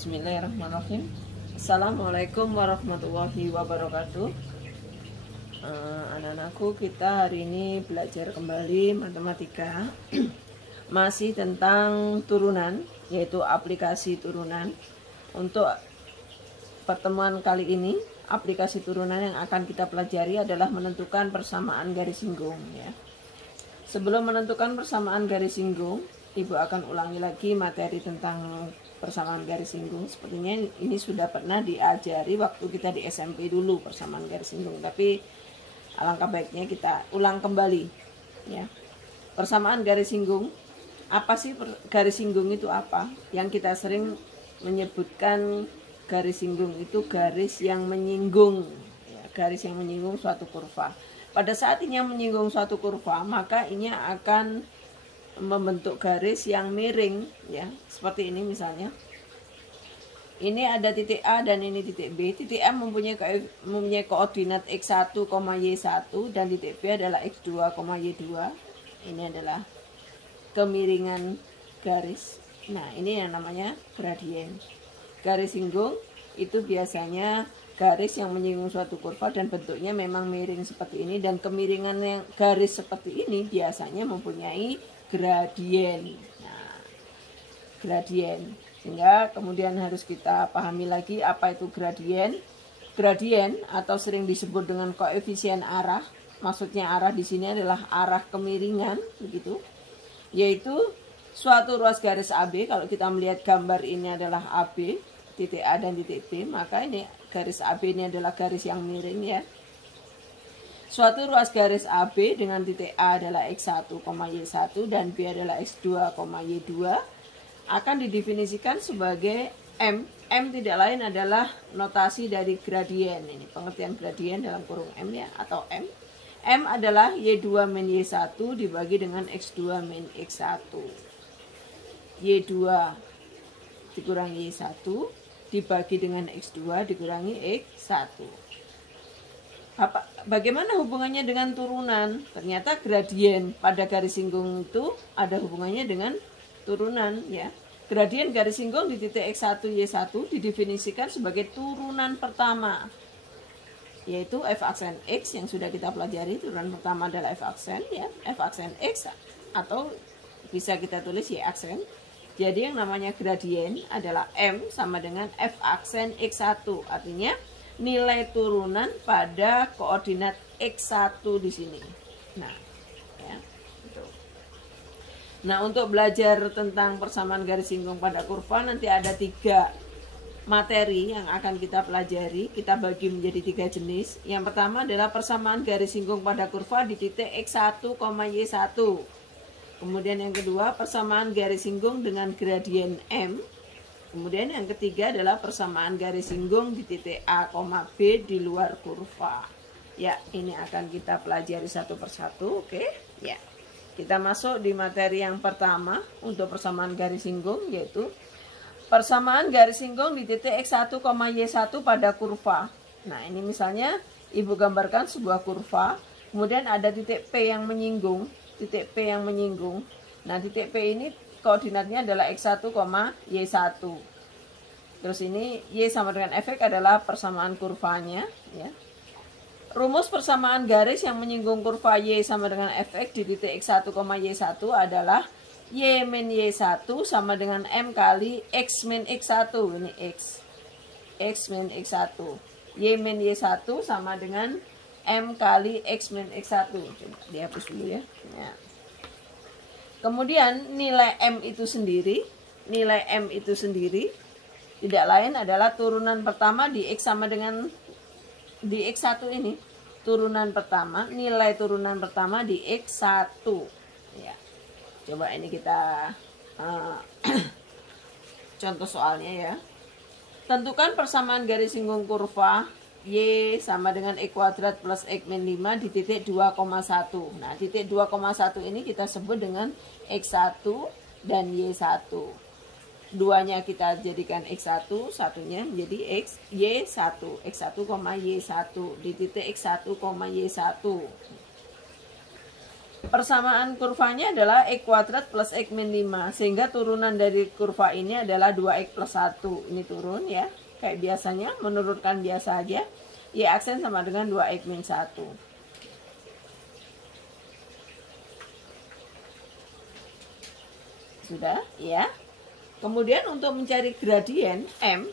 Bismillahirrahmanirrahim. Assalamualaikum warahmatullahi wabarakatuh. Anak-anakku, kita hari ini belajar kembali matematika. Masih tentang turunan, yaitu aplikasi turunan. Untuk pertemuan kali ini, aplikasi turunan yang akan kita pelajari adalah menentukan persamaan garis singgung, ya. Sebelum menentukan persamaan garis singgung, Ibu akan ulangi lagi materi tentang persamaan garis singgung. Sepertinya ini sudah pernah diajari waktu kita di SMP dulu, persamaan garis singgung, tapi alangkah baiknya kita ulang kembali, ya. Persamaan garis singgung, apa sih garis singgung itu apa? Yang kita sering menyebutkan garis singgung itu garis yang menyinggung, ya, garis yang menyinggung suatu kurva. Pada saat ini yang menyinggung suatu kurva, maka ini akan membentuk garis yang miring, ya, seperti ini misalnya. Ini ada titik A dan ini titik B. Titik A mempunyai koordinat x1, y1 dan titik B adalah x2, y2. Ini adalah kemiringan garis. Nah, ini yang namanya gradien. Garis singgung itu biasanya garis yang menyinggung suatu kurva dan bentuknya memang miring seperti ini, dan kemiringan yang garis seperti ini biasanya mempunyai gradien. Nah, gradien. Sehingga kemudian harus kita pahami lagi apa itu gradien. Gradien atau sering disebut dengan koefisien arah. Maksudnya arah di sini adalah arah kemiringan, begitu. Yaitu suatu ruas garis AB. Kalau kita melihat gambar ini adalah AB, titik A dan titik B, maka ini garis AB ini adalah garis yang miring, ya. Suatu ruas garis AB dengan titik A adalah x1, y1 dan B adalah x2, y2 akan didefinisikan sebagai M. M tidak lain adalah notasi dari gradien. Ini pengertian gradien dalam kurung M, ya, atau M. M adalah y2 min y1 dibagi dengan x2 min x1. Y2 dikurangi y1 dibagi dengan x2 dikurangi x1. Bagaimana hubungannya dengan turunan? Ternyata gradien pada garis singgung itu ada hubungannya dengan turunan, ya. Gradien garis singgung di titik x1, y1 didefinisikan sebagai turunan pertama, yaitu f aksen x yang sudah kita pelajari. Turunan pertama adalah f aksen, ya, f aksen x, atau bisa kita tulis y aksen. Jadi yang namanya gradien adalah M sama dengan f aksen x1, artinya nilai turunan pada koordinat x1 di sini. Nah, ya, gitu. Nah, untuk belajar tentang persamaan garis singgung pada kurva nanti ada 3 materi yang akan kita pelajari. Kita bagi menjadi 3 jenis. Yang pertama adalah persamaan garis singgung pada kurva di titik x1, y1. Kemudian yang kedua, persamaan garis singgung dengan gradien M. Kemudian yang ketiga adalah persamaan garis singgung di titik A, B di luar kurva. Ya, ini akan kita pelajari satu persatu, oke? Ya. Kita masuk di materi yang pertama untuk persamaan garis singgung, yaitu persamaan garis singgung di titik x1, y1 pada kurva. Nah, ini misalnya Ibu gambarkan sebuah kurva, kemudian ada titik P yang menyinggung, titik P yang menyinggung. Nah, titik P ini koordinatnya adalah x1, y1. Terus ini y sama dengan fx adalah persamaan kurvanya, ya. Rumus persamaan garis yang menyinggung kurva y sama dengan fx di titik x1, y1 adalah y min y1 sama dengan m kali x min x1. Ini x min x1. Y min y1 sama dengan m kali x min x1. Coba dihapus dulu, ya. Ya. Kemudian nilai M itu sendiri tidak lain adalah turunan pertama di X sama dengan di X1 ini. Turunan pertama, nilai turunan pertama di X1. Ya. Coba ini kita contoh soalnya, ya. Tentukan persamaan garis singgung kurva Y sama dengan E kuadrat plus X min 5 di titik 2,1. Nah, titik 2,1 ini kita sebut dengan X1 dan Y1. Duanya kita jadikan X1, satunya menjadi Y1. X1, Y1 di titik X1, Y1. Persamaan kurvanya adalah X kuadrat plus X min 5. Sehingga turunan dari kurva ini adalah 2X plus 1. Ini turun ya. Kayak biasanya, menurunkan biasa aja. Y aksen sama dengan 2X min 1. Sudah ya. Kemudian untuk mencari gradien M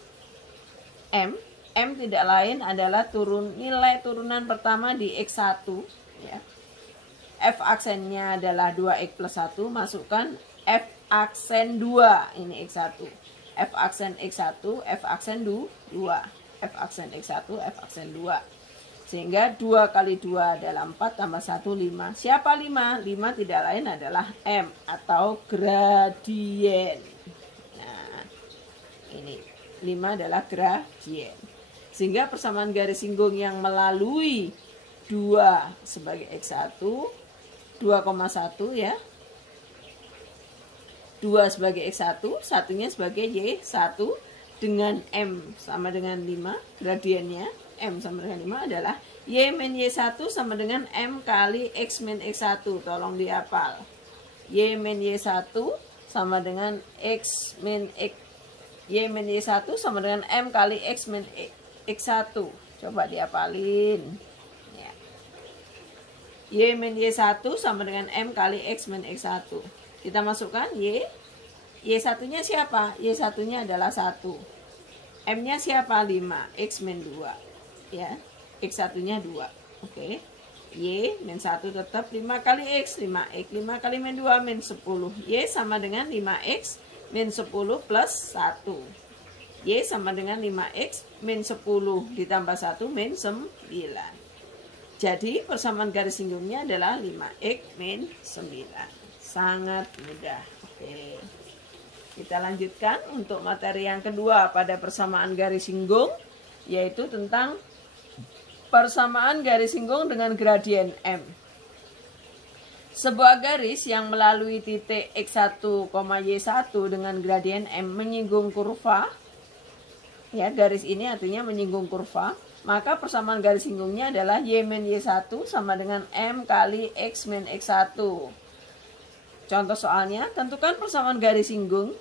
tidak lain adalah nilai turunan pertama di X1 ya. F aksennya adalah 2X plus 1, masukkan F aksen 2, ini X1. F aksen X1, F aksen 2. F aksen X1, F aksen 2. Sehingga 2 kali 2 adalah 4, tambah 1, 5. Siapa 5? 5 tidak lain adalah M atau gradien. Nah, ini 5 adalah gradien. Sehingga persamaan garis singgung yang melalui 2 sebagai X1, 2,1 ya. 2 sebagai X1, satunya sebagai Y1 dengan M sama dengan 5, gradiennya M sama dengan 5 adalah Y min Y1 sama dengan M kali X min X1. Tolong dihafal. Y min Y1 sama dengan X min X. Y min Y1 sama dengan M kali X min X1. Coba dihafalin. Ya. Y min Y1 sama dengan M kali X min X1. Kita masukkan Y. Y1-nya siapa? Y1-nya adalah 1. M-nya siapa? 5. X min 2. Ya, X1-nya 2. Oke. Y min 1 tetap 5 kali X, 5X. 5 kali min 2 min 10. Y sama dengan 5X min 10 plus 1. Y sama dengan 5X min 10 ditambah 1 min 9. Jadi persamaan garis singgungnya adalah 5X min 9. Sangat mudah. Oke. Kita lanjutkan untuk materi yang kedua pada persamaan garis singgung, yaitu tentang persamaan garis singgung dengan gradien M. Sebuah garis yang melalui titik X1, Y1 dengan gradien M menyinggung kurva. Ya, garis ini artinya menyinggung kurva. Maka persamaan garis singgungnya adalah Y min Y1 sama dengan M kali X min X1. Contoh soalnya, tentukan persamaan garis singgung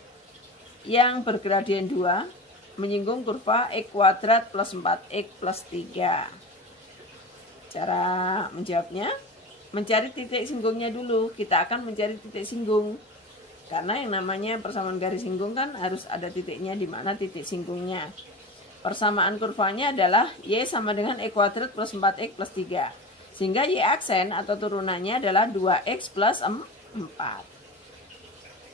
yang bergradien 2 menyinggung kurva X kuadrat plus 4X plus 3. Cara menjawabnya, mencari titik singgungnya dulu. Kita akan mencari titik singgung. Karena yang namanya persamaan garis singgung kan harus ada titiknya, di mana titik singgungnya. Persamaan kurvanya adalah Y sama dengan X kuadrat plus 4X plus 3. Sehingga Y aksen atau turunannya adalah 2X plus 4.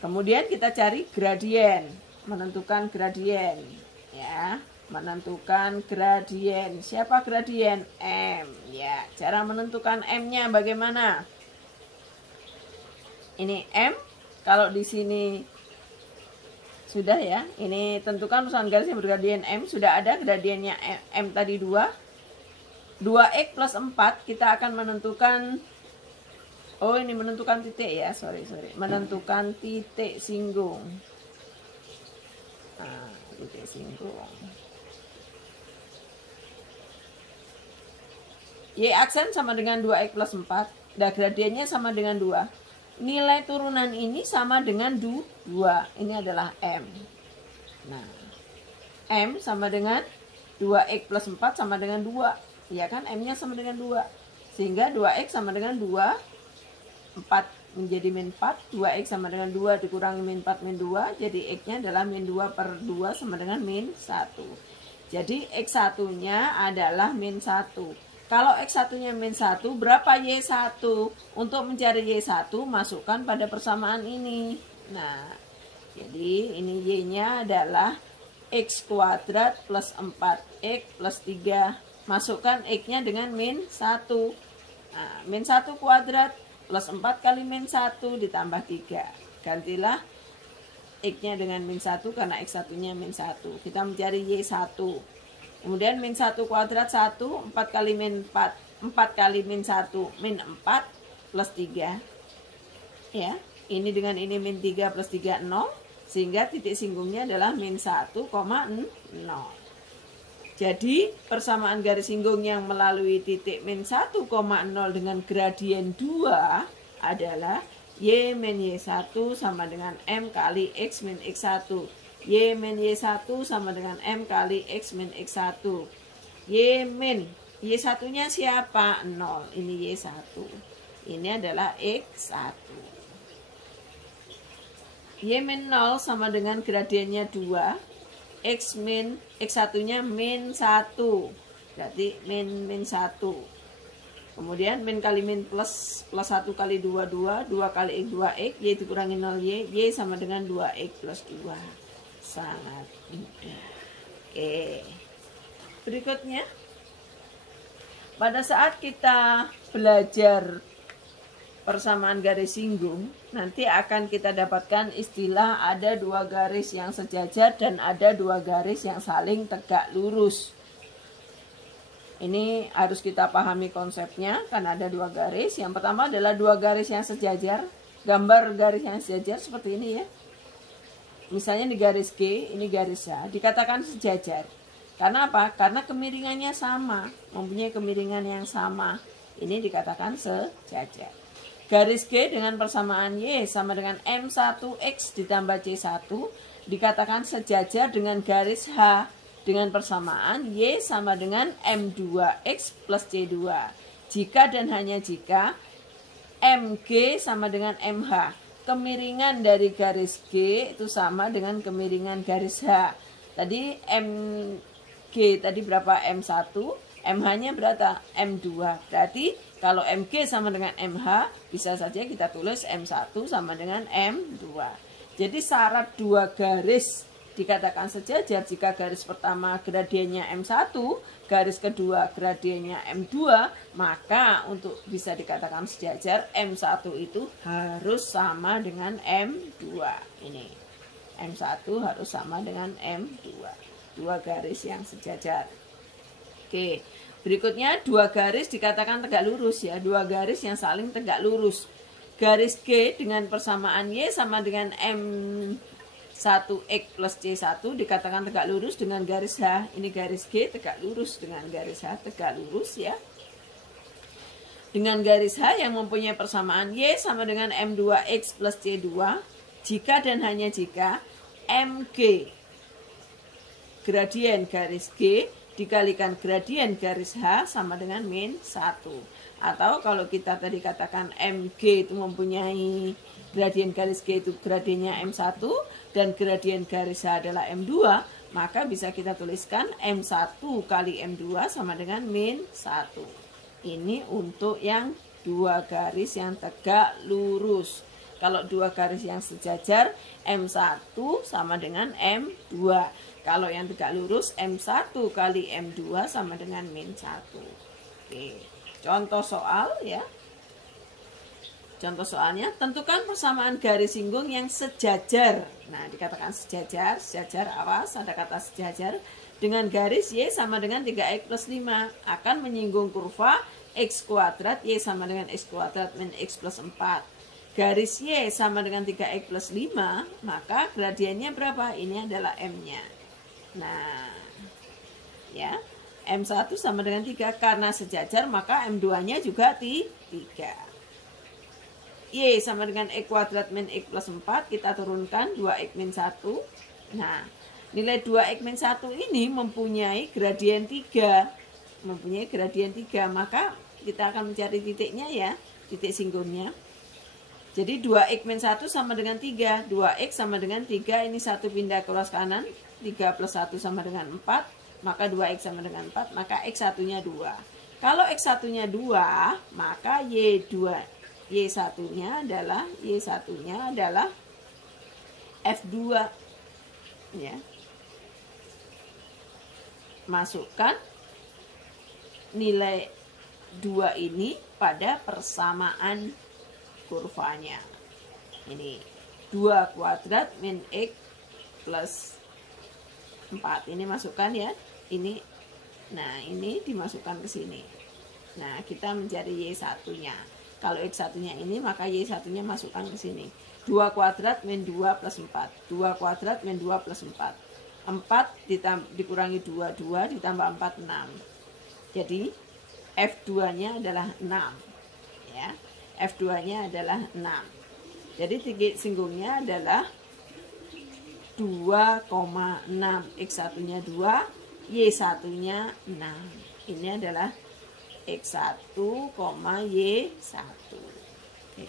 Kemudian kita cari gradien, menentukan gradien, ya, menentukan gradien. Siapa gradien? M, ya. Cara menentukan M-nya bagaimana? Ini M, kalau di sini sudah ya. Ini tentukan persamaan garis yang bergradien M, sudah ada gradiennya M tadi 2. 2X plus 4 kita akan menentukan. Oh, ini menentukan titik ya, sorry. Menentukan titik singgung. Nah, titik singgung. Y aksen sama dengan 2X plus 4. Dan gradiennya sama dengan 2. Nilai turunan ini sama dengan 2. Ini adalah M. Nah, M sama dengan 2X plus 4 sama dengan 2. Ya kan, M-nya sama dengan 2. Sehingga 2X sama dengan 2. 4 menjadi min 4, 2X sama dengan 2 dikurangi min 4 min 2, jadi X-nya adalah min 2 per 2 sama dengan min 1. Jadi X1-nya adalah min 1. Kalau X1-nya min 1, berapa Y1? Untuk mencari Y1, masukkan pada persamaan ini. Nah, jadi ini Y-nya adalah X kuadrat plus 4X plus 3. Masukkan X-nya dengan min 1. Nah, min 1 kuadrat plus 4 kali min 1 ditambah 3. Gantilah X-nya dengan min 1 karena X1-nya min 1. Kita mencari Y1. Kemudian min 1 kuadrat 1, 4 kali min 4. 4 kali min 1, min 4 plus 3. Ya, ini dengan ini min 3 plus 3, 0. Sehingga titik singgungnya adalah min 1,0. Jadi, persamaan garis singgung yang melalui titik min 1,0 dengan gradien 2 adalah Y min Y1 sama dengan M kali X min X1. Y min Y1 sama dengan M kali X min X1. Y min Y1-nya siapa? 0. Ini Y1. Ini adalah X1. Y min 0 sama dengan gradiennya 2. X min X1-nya min 1. Berarti min 1. Kemudian min kali min plus 1 kali 2, 2 kali X 2X, Y dikurangi 0 Y sama dengan 2X plus 2. Sangat mudah. Oke. Berikutnya, pada saat kita belajar persamaan garis singgung, nanti akan kita dapatkan istilah ada dua garis yang sejajar dan ada dua garis yang saling tegak lurus. Ini harus kita pahami konsepnya, karena ada dua garis. Yang pertama adalah dua garis yang sejajar. Gambar garis yang sejajar seperti ini ya. Misalnya di garis G, ini garis H, dikatakan sejajar. Karena apa? Karena kemiringannya sama, mempunyai kemiringan yang sama. Ini dikatakan sejajar. Garis G dengan persamaan Y sama dengan M1X ditambah C1 dikatakan sejajar dengan garis H dengan persamaan Y sama dengan M2X plus C2. Jika dan hanya jika MG sama dengan MH. Kemiringan dari garis G itu sama dengan kemiringan garis H. Tadi MG tadi berapa? M1. MH-nya berapa? M2. Berarti kalau MG sama dengan MH, bisa saja kita tulis M1 sama dengan M2. Jadi syarat dua garis dikatakan sejajar jika garis pertama gradiennya M1, garis kedua gradiennya M2, maka untuk bisa dikatakan sejajar M1 itu harus sama dengan M2. Ini M1 harus sama dengan M2. Dua garis yang sejajar. Oke, berikutnya dua garis dikatakan tegak lurus ya, dua garis yang saling tegak lurus. Garis G dengan persamaan Y sama dengan M1X plus C1 dikatakan tegak lurus dengan garis H. Ini garis G tegak lurus dengan garis H, tegak lurus ya. Dengan garis H yang mempunyai persamaan Y sama dengan M2X plus C2 jika dan hanya jika MG gradien garis G dikalikan gradien garis H sama dengan min 1. Atau kalau kita tadi katakan MG itu mempunyai gradien garis G itu gradiennya M1 dan gradien garis H adalah M2, maka bisa kita tuliskan M1 kali M2 sama dengan min 1. Ini untuk yang dua garis yang tegak lurus. Kalau dua garis yang sejajar, M1 sama dengan M2. Kalau yang tegak lurus, M1 kali M2 sama dengan min 1. Oke, contoh soal ya. Contoh soalnya, tentukan persamaan garis singgung yang sejajar. Nah, dikatakan sejajar, sejajar awas, ada kata sejajar. Dengan garis Y sama dengan 3X plus 5. Akan menyinggung kurva X kuadrat, Y sama dengan X kuadrat min X plus 4. Garis Y sama dengan 3X plus 5, maka gradiennya berapa? Ini adalah M-nya. Nah, ya, M1 sama dengan 3, karena sejajar maka M2-nya juga 3. Y sama dengan X kuadrat min X plus 4, kita turunkan 2X min 1. Nah, nilai 2X min 1 ini mempunyai gradien 3. Mempunyai gradien 3, maka kita akan mencari titiknya ya, titik singgungnya. Jadi 2X min 1 sama dengan 3. 2X sama dengan 3, ini 1 pindah ke ruas kanan. 3 plus 1 sama dengan 4, maka 2X sama dengan 4, maka X1-nya 2. Kalau X1-nya 2, maka Y1-nya adalah F2. Ya. Masukkan nilai 2 ini pada persamaan kurvanya. Ini 2 kuadrat min X plus 4. Ini masukkan ya. Ini. Nah, ini dimasukkan ke sini. Nah, kita mencari Y1-nya. Kalau X1-nya ini, maka Y1-nya masukkan ke sini. 2 kuadrat min 2 plus 4. 2 kuadrat min 2 plus 4. 4 dikurangi 2, 2 ditambah 4, 6. Jadi, F2-nya adalah 6. Ya. F2-nya adalah 6. Jadi titik singgungnya adalah 2,6. X1-nya 2, Y1-nya 6. Ini adalah X1, Y1. Oke.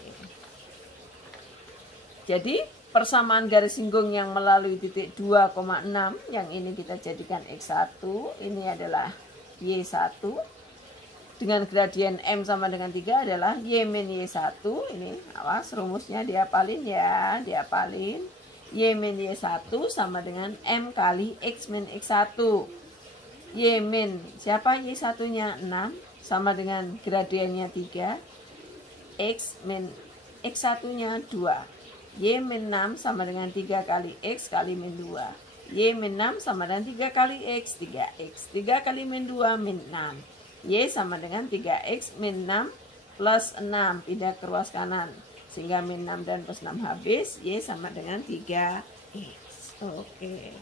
Jadi persamaan garis singgung yang melalui titik 2,6, yang ini kita jadikan X1, ini adalah Y1. Dengan gradien M sama dengan 3 adalah Y min Y1. Ini awas rumusnya dihafalin ya, dihafalin. Y min Y1 sama dengan M kali X min X1. Y min siapa? Y1-nya 6 sama dengan gradiennya 3. X min X1-nya 2. Y min 6 sama dengan 3 kali X kali min 2. Y min 6 sama dengan 3 kali X, 3X. 3 kali min 2 min 6. Y sama dengan 3X min 6 plus 6. Pindah ke ruas kanan. Sehingga min 6 dan plus 6 habis. Y sama dengan 3X. Oke.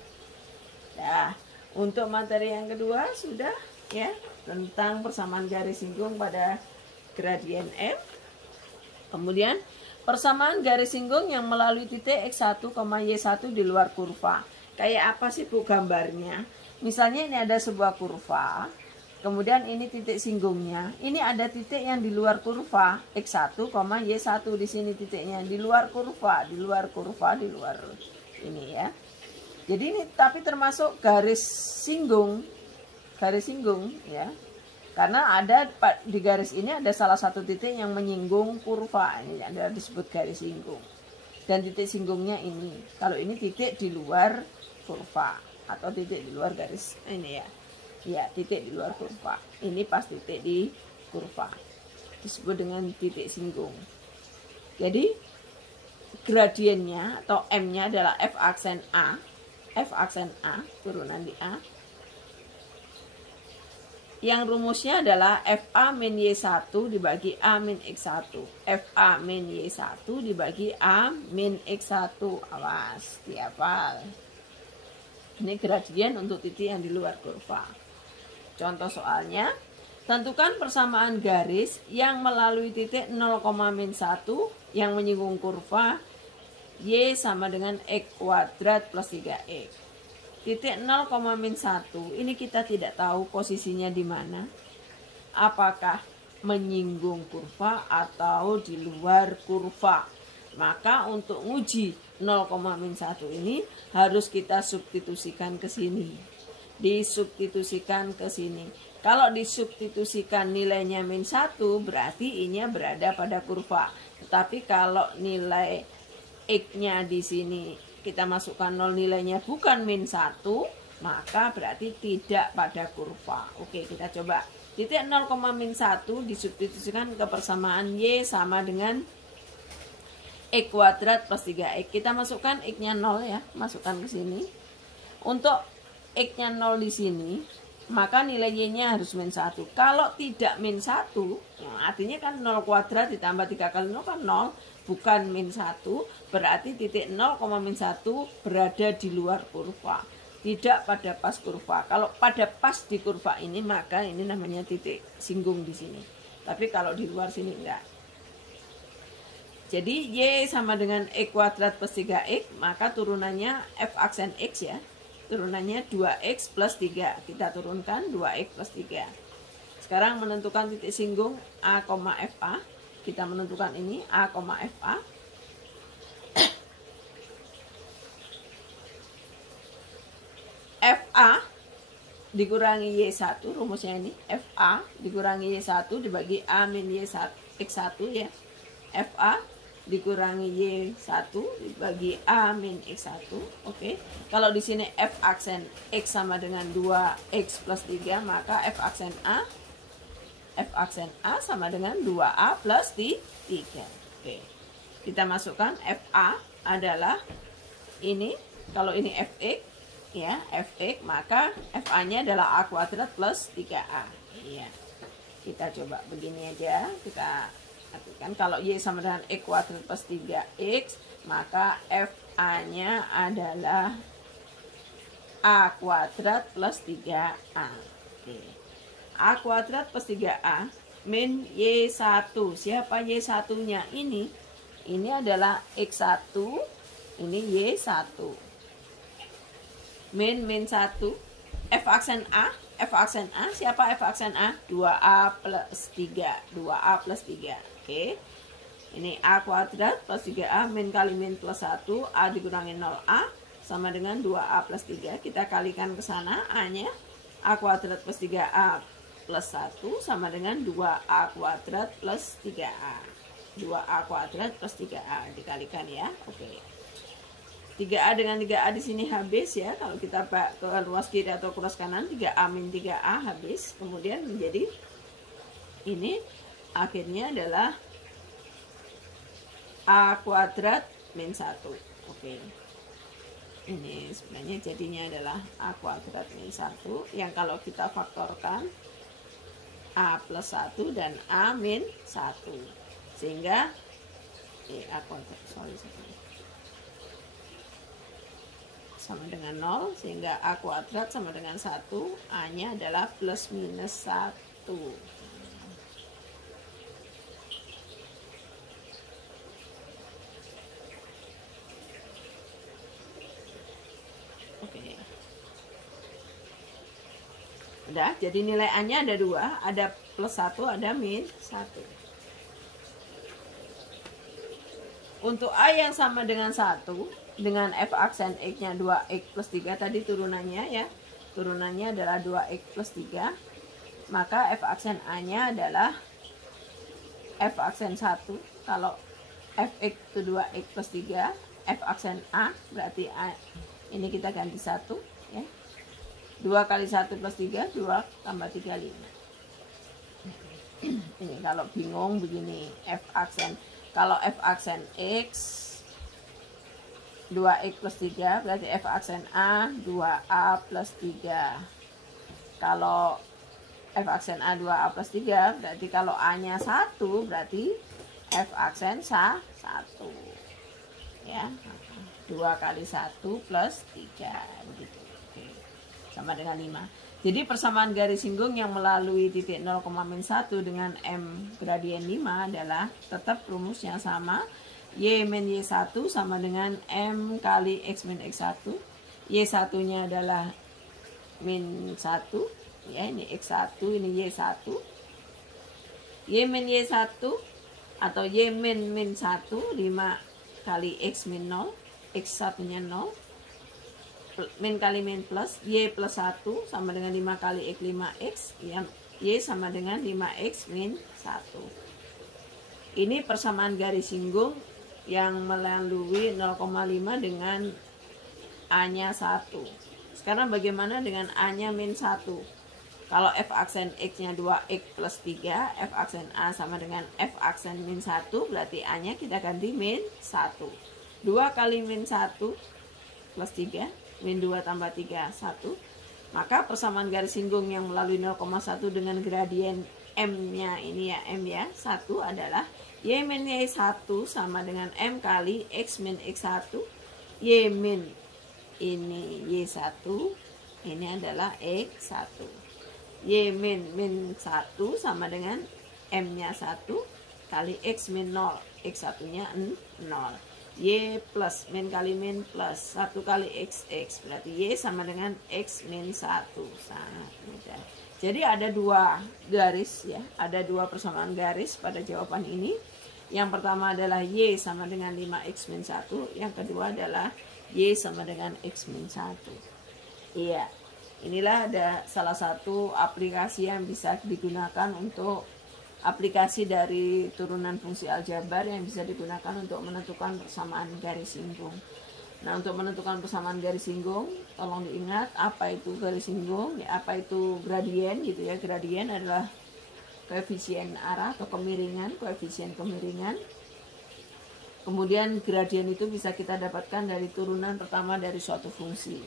Nah, untuk materi yang kedua sudah ya. Tentang persamaan garis singgung pada gradien M. Kemudian persamaan garis singgung yang melalui titik X1, Y1 di luar kurva. Kayak apa sih Bu gambarnya? Misalnya ini ada sebuah kurva. Kemudian ini titik singgungnya. Ini ada titik yang di luar kurva. X1, Y1 di sini titiknya. Di luar kurva, di luar ini ya. Jadi ini tapi termasuk garis singgung ya. Karena ada di garis ini ada salah satu titik yang menyinggung kurva. Ini ada disebut garis singgung. Dan titik singgungnya ini. Kalau ini titik di luar kurva atau titik di luar garis ini ya. Ya, titik di luar kurva. Ini pas titik di kurva. Disebut dengan titik singgung. Jadi, gradiennya atau M-nya adalah F aksen A. F aksen A, turunan di A. Yang rumusnya adalah FA min Y1 dibagi A min X1. FA min Y1 dibagi A min X1. Awas, dihafal. Ini gradien untuk titik yang di luar kurva. Contoh soalnya, tentukan persamaan garis yang melalui titik 0,-1 yang menyinggung kurva Y sama dengan X kuadrat plus 3X. Titik 0,-1 ini kita tidak tahu posisinya di mana. Apakah menyinggung kurva atau di luar kurva. Maka untuk uji 0,-1 ini harus kita substitusikan ke sini. Disubstitusikan ke sini. Kalau disubstitusikan nilainya min 1 berarti I-nya berada pada kurva. Tetapi kalau nilai X-nya di sini kita masukkan 0 nilainya bukan min 1, maka berarti tidak pada kurva. Oke, kita coba. Titik 0,-1 disubstitusikan ke persamaan Y sama dengan X kuadrat plus 3X. Kita masukkan X-nya 0 ya, masukkan ke sini. Untuk X-nya 0 di sini, maka nilai Y-nya harus min 1. Kalau tidak min 1, artinya kan 0 kuadrat ditambah 3 kali 0 kan 0, bukan min 1, berarti titik 0,-1 berada di luar kurva. Tidak pada pas kurva. Kalau pada pas di kurva ini, maka ini namanya titik singgung di sini. Tapi kalau di luar sini enggak. Jadi Y sama dengan X kuadrat plus 3X, maka turunannya F aksen X ya. Turunannya 2X plus 3. Kita turunkan 2X plus 3. Sekarang menentukan titik singgung A, FA. Kita menentukan ini A, FA. FA dikurangi Y1, rumusnya ini. FA dikurangi Y1 dibagi A min Y1, X1 ya. FA dikurangi Y1 dibagi A min X1. Oke. Kalau di sini F aksen X sama dengan 2X plus 3, maka F aksen A sama dengan 2A plus 3. Oke. Kita masukkan FA adalah ini. Kalau ini Fx ya, Fx, maka FA-nya adalah A kuadrat plus 3A. Iya. Kita coba begini aja, kita artikan kalau Y sama dengan X kuadrat plus 3X, maka FA-nya adalah A kuadrat plus 3A. Oke. A kuadrat plus 3A min Y1. Siapa Y1-nya ini? Ini adalah X1, ini Y1. Min 1, F aksen A. F aksen A, siapa F aksen A? 2A plus 3. 2A plus 3. Oke. Ini A kuadrat plus 3A min kali min plus 1. A dikurangi 0A sama dengan 2A plus 3. Kita kalikan ke sana. A-nya A kuadrat plus 3A plus 1 sama dengan 2A kuadrat plus 3A. 2A kuadrat plus 3A. Dikalikan ya. Oke. 3A dengan 3A di sini habis ya. Kalau kita ke ruas kiri atau ruas kanan, 3A min 3A habis. Kemudian menjadi ini akhirnya adalah A kuadrat min 1. Oke. Ini sebenarnya jadinya adalah A kuadrat min 1 yang kalau kita faktorkan A plus 1 dan A min 1. Sehingga A kuadrat sama dengan 0, sehingga A kuadrat sama dengan 1, A-nya adalah plus minus 1. Oke. Udah, jadi nilai A-nya ada 2, ada plus 1, ada min 1. Untuk A yang sama dengan 1, dengan F aksen X-nya 2X plus 3 tadi turunannya ya. Turunannya adalah 2X plus 3. Maka F aksen A-nya adalah F aksen 1. Kalau Fx itu 2X plus 3, F aksen A berarti A ini kita ganti 1 ya. 2 kali 1 plus 3, 2 tambah 3, 5. Ini kalau bingung begini, F aksen, kalau F aksen X 2X plus 3 berarti F aksen A 2A plus 3. Kalau F aksen A 2A plus 3 berarti kalau A-nya 1 berarti F aksen 1 ya. 2 kali 1 plus 3 begitu. Oke. Sama dengan 5. Jadi persamaan garis singgung yang melalui titik 0,-1 dengan M gradien 5 adalah tetap rumusnya sama. Y min Y1 sama dengan M kali X min X1. Y1 nya adalah min 1 ya, ini X1, ini Y1. Y min Y1 atau Y min min 1, 5 kali X min 0, X1 nya 0, min kali min plus, Y plus 1 sama dengan 5 kali X 5X, yang Y sama dengan 5X min 1. Ini persamaan garis singgung yang melalui 0,5 dengan A-nya 1. Sekarang bagaimana dengan A-nya min 1? Kalau F aksen X-nya 2X plus 3, F aksen A sama dengan F aksen min 1, berarti A-nya kita ganti min 1. 2 kali min 1 plus 3, min 2 tambah 3, 1. Maka persamaan garis singgung yang melalui 0,1 dengan gradien M-nya ini ya, M ya, 1 adalah Y min Y1 sama dengan M kali X min X1. Y min ini Y1, ini adalah X1. Y min min 1 sama dengan M-nya 1 kali X min 0. X1-nya 0. Y plus min kali min plus 1 kali XX. Berarti Y sama dengan X min 1. Sangat mudah. Jadi ada dua garis ya, ada dua persamaan garis pada jawaban ini. Yang pertama adalah Y sama dengan 5X min 1, yang kedua adalah Y sama dengan X min 1. Iya, inilah ada salah satu aplikasi yang bisa digunakan untuk aplikasi dari turunan fungsi aljabar yang bisa digunakan untuk menentukan persamaan garis singgung. Nah, untuk menentukan persamaan garis singgung, tolong diingat apa itu garis singgung, ya, apa itu gradien gitu ya. Gradien adalah koefisien arah atau kemiringan, koefisien kemiringan. Kemudian gradien itu bisa kita dapatkan dari turunan pertama dari suatu fungsi.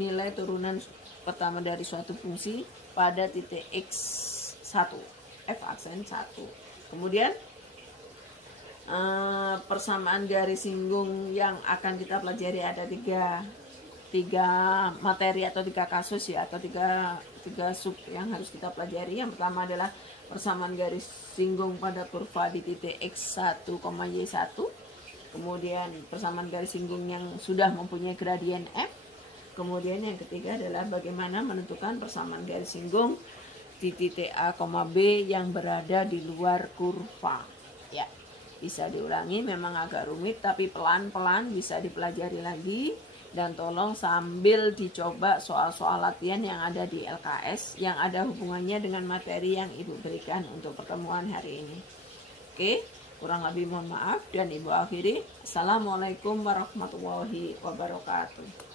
Nilai turunan pertama dari suatu fungsi pada titik X1, F aksen 1. Kemudian persamaan garis singgung yang akan kita pelajari ada materi atau 3 kasus ya, atau tiga sub yang harus kita pelajari. Yang pertama adalah persamaan garis singgung pada kurva di titik X1, Y1. Kemudian persamaan garis singgung yang sudah mempunyai gradien F. Kemudian yang ketiga adalah bagaimana menentukan persamaan garis singgung di titik A, B yang berada di luar kurva. Ya, bisa diulangi, memang agak rumit tapi pelan-pelan bisa dipelajari lagi. Dan tolong sambil dicoba soal-soal latihan yang ada di LKS yang ada hubungannya dengan materi yang Ibu berikan untuk pertemuan hari ini. Oke, kurang lebih mohon maaf dan Ibu akhiri. Assalamualaikum warahmatullahi wabarakatuh.